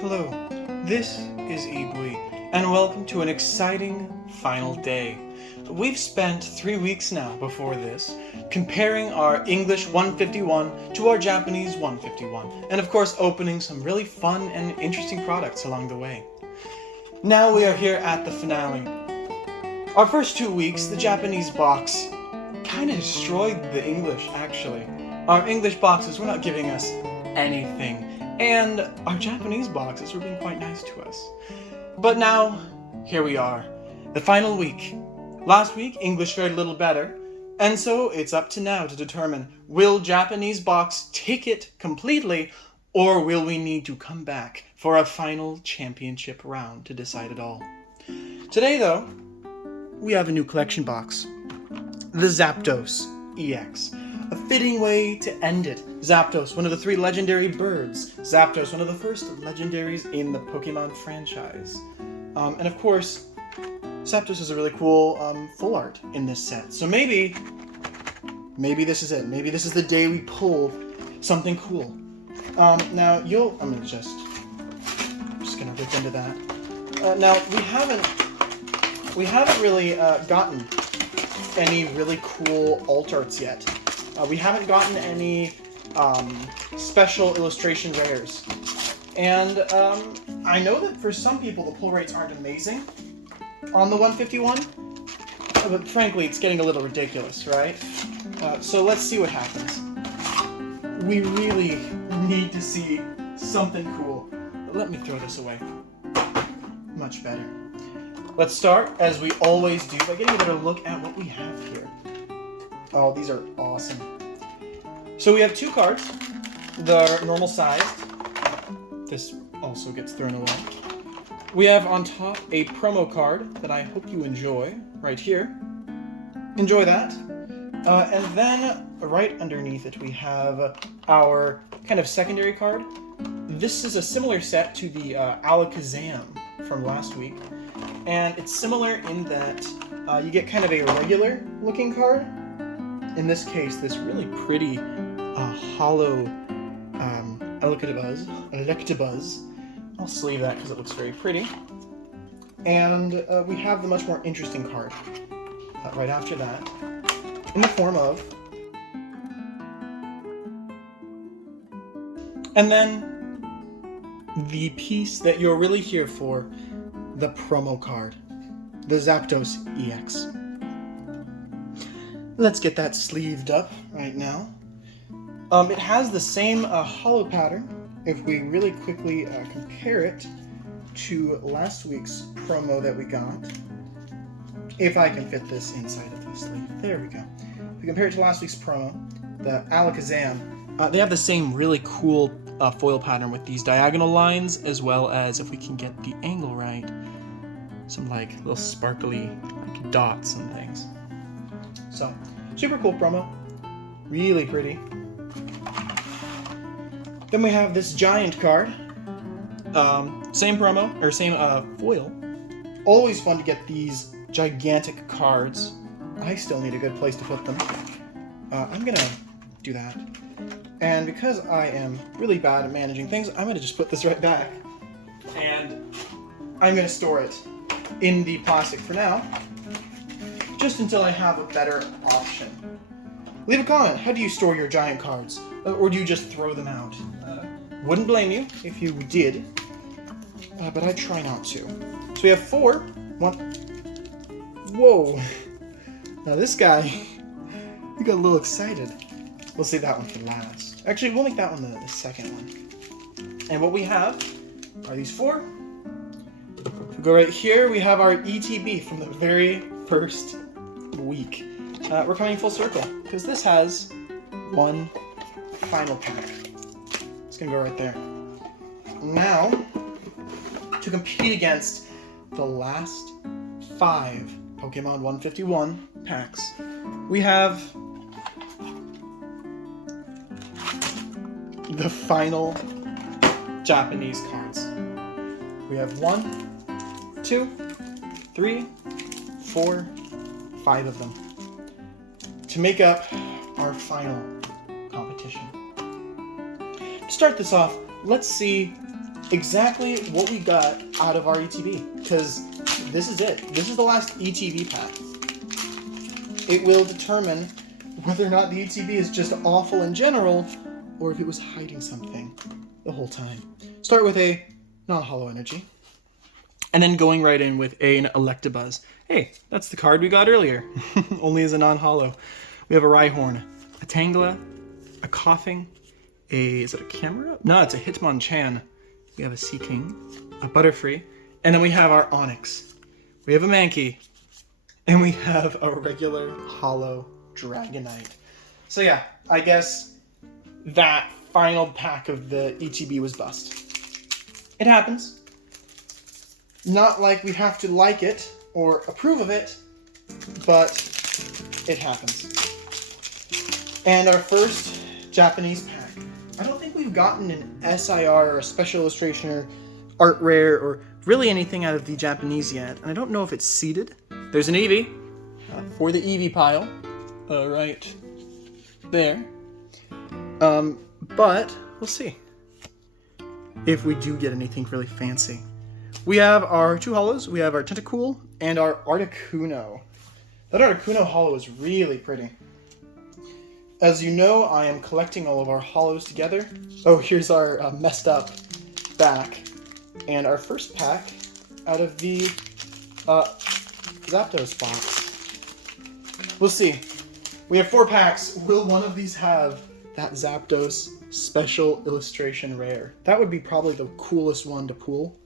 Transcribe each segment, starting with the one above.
Hello, this is E-bui, and welcome to an exciting final day. We've spent 3 weeks now before this, comparing our English 151 to our Japanese 151, and of course opening some really fun and interesting products along the way. Now we are here at the finale. Our first 2 weeks, the Japanese box kind of destroyed the English, actually. Our English boxes were not giving us anything, and our Japanese boxes were being quite nice to us. But now, here we are, the final week. Last week, English fared a little better, and so it's up to now to determine, will Japanese box take it completely, or will we need to come back for a final championship round to decide it all? Today, though, we have a new collection box, the Zapdos EX. A fitting way to end it. Zapdos, one of the 3 legendary birds. Zapdos, one of the first legendaries in the Pokemon franchise. And of course, Zapdos is a really cool full art in this set. So maybe this is it. Maybe this is the day we pull something cool. Now I'm just gonna rip into that. Now we haven't really gotten any really cool alt arts yet. We haven't gotten any special illustration rares. And I know that for some people the pull rates aren't amazing on the 151, but frankly it's getting a little ridiculous, right? So let's see what happens. We really need to see something cool. Let me throw this away. Much better. Let's start, as we always do, by getting a better look at what we have here. Oh, these are awesome. So we have 2 cards. They're normal sized. This also gets thrown away. We have on top a promo card that I hope you enjoy, right here. Enjoy that. And then right underneath it we have our kind of secondary card. This is a similar set to the Alakazam from last week. And it's similar in that you get kind of a regular looking card. In this case, this really pretty hollow Electabuzz. I'll sleeve that because it looks very pretty. And we have the much more interesting card right after that, in the form of... And then the piece that you're really here for, the promo card, the Zapdos EX. Let's get that sleeved up right now. It has the same hollow pattern. If we really quickly compare it to last week's promo that we got, if I can fit this inside of the sleeve, there we go. If we compare it to last week's promo, the Alakazam, they have the same really cool foil pattern with these diagonal lines, as well as, if we can get the angle right, some like little sparkly like dots and things. So, super cool promo, really pretty. Then we have this giant card, same promo, or same foil. Always fun to get these gigantic cards. I still need a good place to put them. I'm gonna do that. And because I am really bad at managing things, I'm gonna just put this right back. And I'm gonna store it in the plastic for now, just until I have a better option. Leave a comment, how do you store your giant cards? Or do you just throw them out? Wouldn't blame you if you did, but I try not to. So we have 4. Whoa! Now this guy, he got a little excited. We'll save that one for last. Actually, we'll make that one the second one. And what we have are these 4. We go right here, we have our ETB from the very first week. We're coming full circle, because this has one final pack. It's gonna go right there. Now, to compete against the last 5 Pokemon 151 packs, we have the final Japanese cards. We have 1, 2, 3, 4, 5 of them to make up our final competition. To start this off, let's see exactly what we got out of our ETB, because this is it. This is the last ETB pack. It will determine whether or not the ETB is just awful in general, or if it was hiding something the whole time. Start with a non-hollow energy, and then going right in with an Electabuzz. Hey, that's the card we got earlier, only as a non-hollow. We have a Rhyhorn, a Tangela, a Coughing, is it a Camera? No, it's a Hitmonchan. We have a Seaking, a Butterfree, and then we have our Onix. We have a Mankey, and we have a regular hollow Dragonite. So yeah, I guess that final pack of the ETB was bust. It happens. Not like we have to like it or approve of it, but it happens. And our first Japanese pack. I don't think we've gotten an SIR or a Special Illustration or Art Rare or really anything out of the Japanese yet. And I don't know if it's seeded. There's an Eevee for the Eevee pile right there. But we'll see if we do get anything really fancy. We have our two hollows. We have our Tentacool and our Articuno. That Articuno hollow is really pretty. As you know, I am collecting all of our hollows together. Oh, here's our messed up back. And our first pack out of the Zapdos box. We'll see. We have 4 packs. Will one of these have that Zapdos Special Illustration Rare? That would be probably the coolest one to pull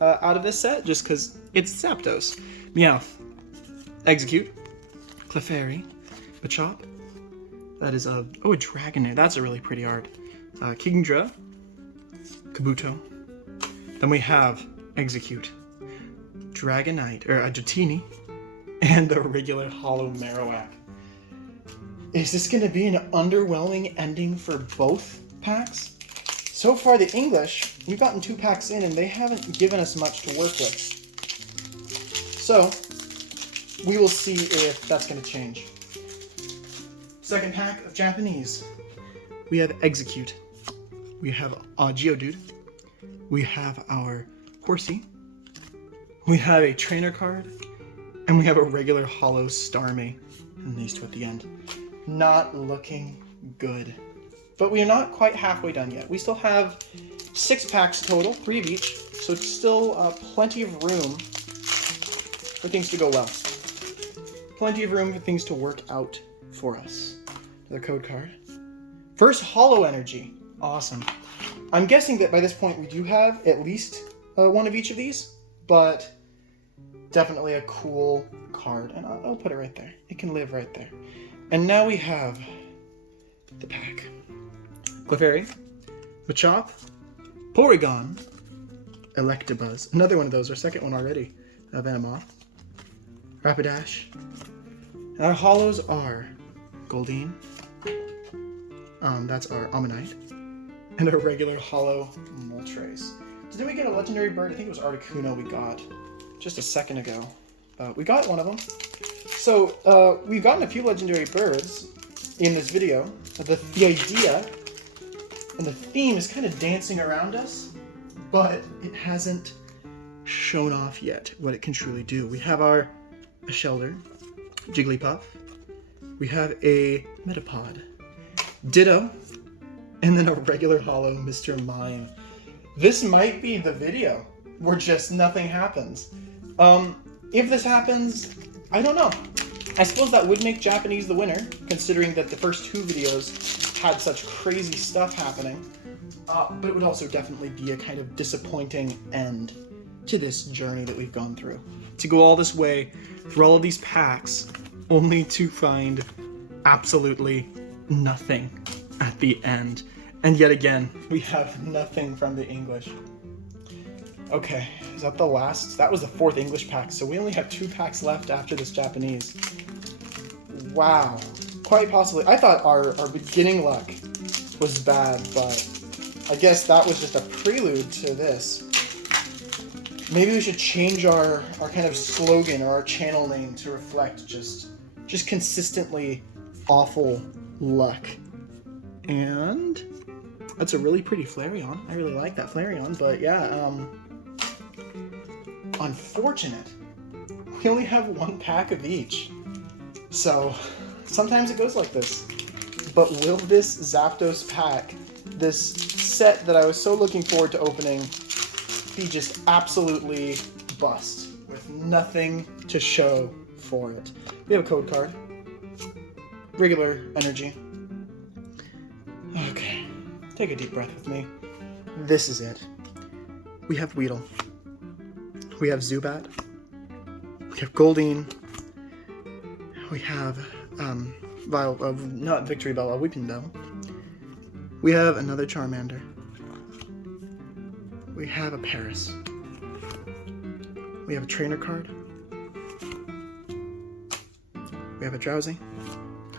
out of this set, just because it's Zapdos. Meowth, Execute, Clefairy, Machop. That is a Dragonair. That's a really pretty art. Kingdra, Kabuto. Then we have Execute, Dragonite, or a Dratini, and the regular hollow Marowak. Is this going to be an underwhelming ending for both packs? So far, the English, we've gotten 2 packs in, and they haven't given us much to work with. So, we will see if that's going to change. Second pack of Japanese. We have Execute. We have a Geodude. We have our Horsey. We have a trainer card. And we have a regular hollow Starmie. And these two at the end. Not looking good. But we are not quite halfway done yet. We still have 6 packs total, 3 of each. So it's still plenty of room for things to go well. Plenty of room for things to work out for us. Another code card. First hollow energy. Awesome. I'm guessing that by this point we do have at least one of each of these, but definitely a cool card. And I'll put it right there. It can live right there. And now we have the pack. Clefairy, Machop, Porygon, Electabuzz. Another one of those, our second one already. Venomoth, Rapidash. And our hollows are Goldeen, that's our Ammonite, and our regular hollow Moltres. Didn't we get a legendary bird? I think it was Articuno we got just a second ago. We got one of them. So we've gotten a few legendary birds in this video. The idea and the theme is kind of dancing around us, but it hasn't shown off yet what it can truly do. We have our Shelder, Jigglypuff. We have a Metapod, Ditto, and then a regular hollow Mr. Mime. This might be the video where just nothing happens. If this happens, I don't know. I suppose that would make Japanese the winner, considering that the first 2 videos had such crazy stuff happening. But it would also definitely be a kind of disappointing end to this journey that we've gone through. To go all this way through all of these packs, only to find absolutely nothing at the end. And yet again, we have nothing from the English. Okay, is that the last? That was the 4th English pack, so we only have 2 packs left after this Japanese. Wow, quite possibly. I thought our beginning luck was bad, but I guess that was just a prelude to this. Maybe we should change our kind of slogan or our channel name to reflect just consistently awful luck. And That's a really pretty Flareon. I really like that Flareon, but yeah, unfortunate. We only have one pack of each. So, sometimes it goes like this. But will this Zapdos pack, this set that I was so looking forward to opening, be just absolutely bust with nothing to show for it? We have a code card. Regular energy. Okay, take a deep breath with me. This is it. We have Weedle. We have Zubat. We have Goldeen. We have, not Victory Bell, Weeping Bell. We have another Charmander. We have a Paris. We have a trainer card. We have a Drowsy.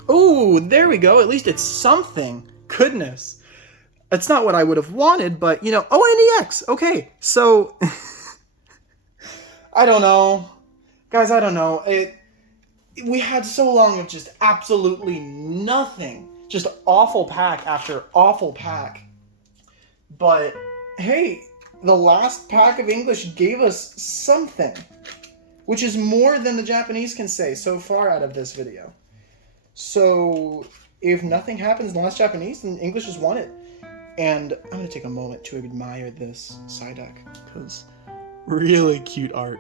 Oh, there we go. At least it's something. Goodness. That's not what I would have wanted, but, you know... Oh, an EX! Okay, so... I don't know. Guys, I don't know. We had so long of just absolutely nothing. Just awful pack after awful pack. But, hey, the last pack of English gave us something. Which is more than the Japanese can say so far out of this video. So, if nothing happens in the last Japanese, then English has won it. And I'm going to take a moment to admire this Psyduck, because really cute art.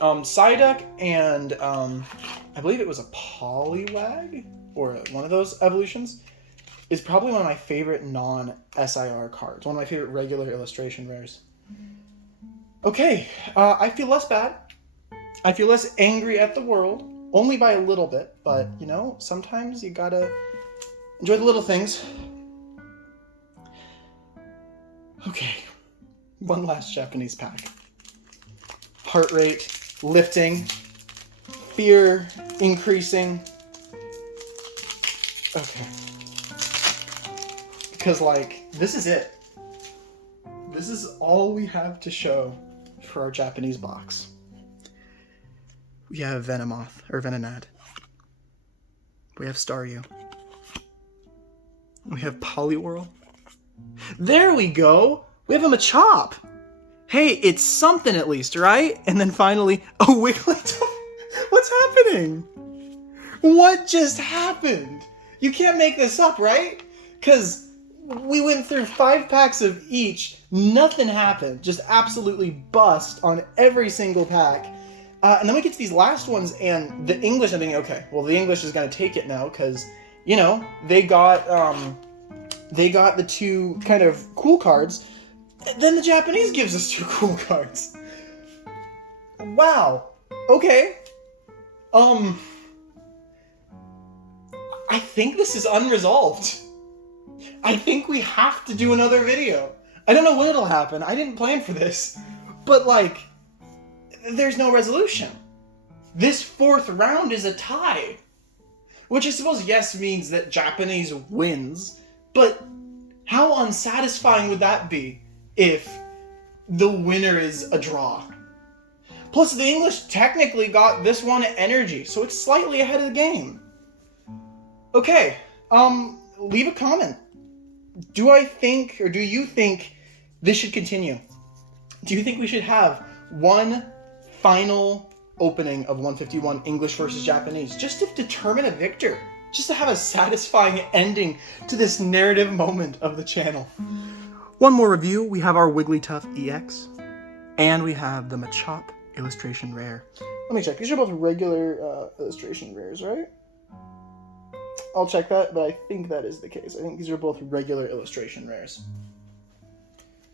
Psyduck and I believe it was a Poliwag, or one of those evolutions, is probably one of my favorite non-SIR cards. One of my favorite regular illustration rares. Okay, I feel less bad. I feel less angry at the world. Only by a little bit, but, you know, sometimes you gotta enjoy the little things. Okay, one last Japanese pack. Heart rate lifting, fear increasing. Okay. Because, like, this is it. This is all we have to show for our Japanese box. We have Venomoth, or Venonat. We have Staryu. We have Poliwhirl. There we go! We have a Machop! Hey, it's something at least, right? And then finally, a Wigglytuff. What's happening? What just happened? You can't make this up, right? Because we went through 5 packs of each. Nothing happened. Just absolutely bust on every single pack. And then we get to these last ones, and the English, I'm thinking, okay, well, the English is going to take it now, because, you know, they got the 2 kind of cool cards. Then the Japanese gives us 2 cool cards. Wow. Okay. I think this is unresolved. I think we have to do another video. I don't know when it'll happen. I didn't plan for this. But, like, there's no resolution. This 4th round is a tie. Which I suppose, yes, means that Japanese wins. But how unsatisfying would that be if the winner is a draw? Plus, the English technically got this one at energy, so it's slightly ahead of the game. Okay, leave a comment. Do I think, or do you think this should continue? Do you think we should have one final opening of 151 English versus Japanese, just to determine a victor? Just to have a satisfying ending to this narrative moment of the channel. One more review, we have our Wigglytuff EX, and we have the Machop illustration rare. Let me check, these are both regular illustration rares, right? I'll check that, but I think that is the case. I think these are both regular illustration rares.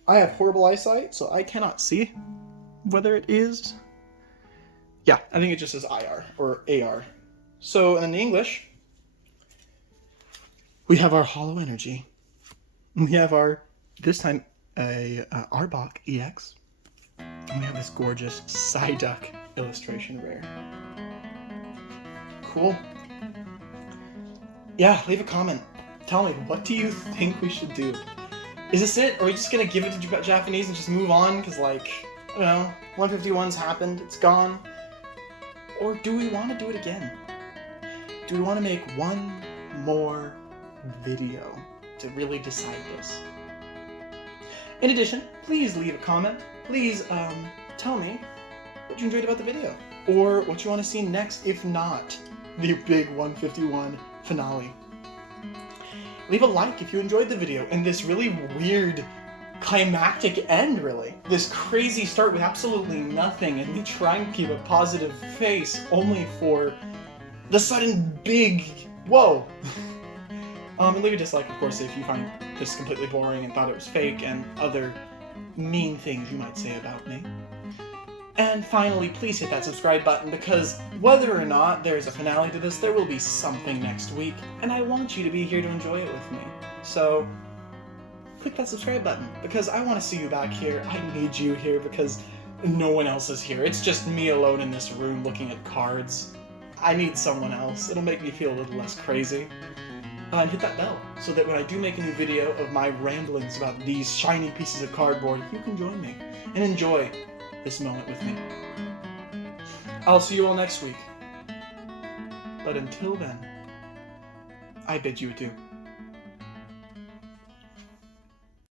I have horrible eyesight, so I cannot see whether it is. Yeah, I think it just says IR, or AR. So, and in the English, we have our Hollow Energy. We have our, this time, a Arbok EX. And we have this gorgeous Psyduck illustration rare. Cool. Yeah, leave a comment. Tell me, what do you think we should do? Is this it? Or are we just gonna give it to Japanese and just move on? Because, like, I don't know, 151's happened, it's gone. Or do we want to do it again? Do we want to make one more video? to really decide this. In addition, please leave a comment. Please tell me what you enjoyed about the video, or what you want to see next, if not the big 151 finale. Leave a like if you enjoyed the video, and this really weird climactic end, really. This crazy start with absolutely nothing, and me trying to keep a positive face, only for the sudden big whoa. And leave a dislike, of course, if you find this completely boring and thought it was fake, and other mean things you might say about me. And finally, please hit that subscribe button, because whether or not there's a finale to this, there will be something next week, and I want you to be here to enjoy it with me. So, click that subscribe button, because I want to see you back here. I need you here, because no one else is here. It's just me alone in this room looking at cards. I need someone else. It'll make me feel a little less crazy. And hit that bell, so that when I do make a new video of my ramblings about these shiny pieces of cardboard, you can join me and enjoy this moment with me. I'll see you all next week. But until then, I bid you adieu.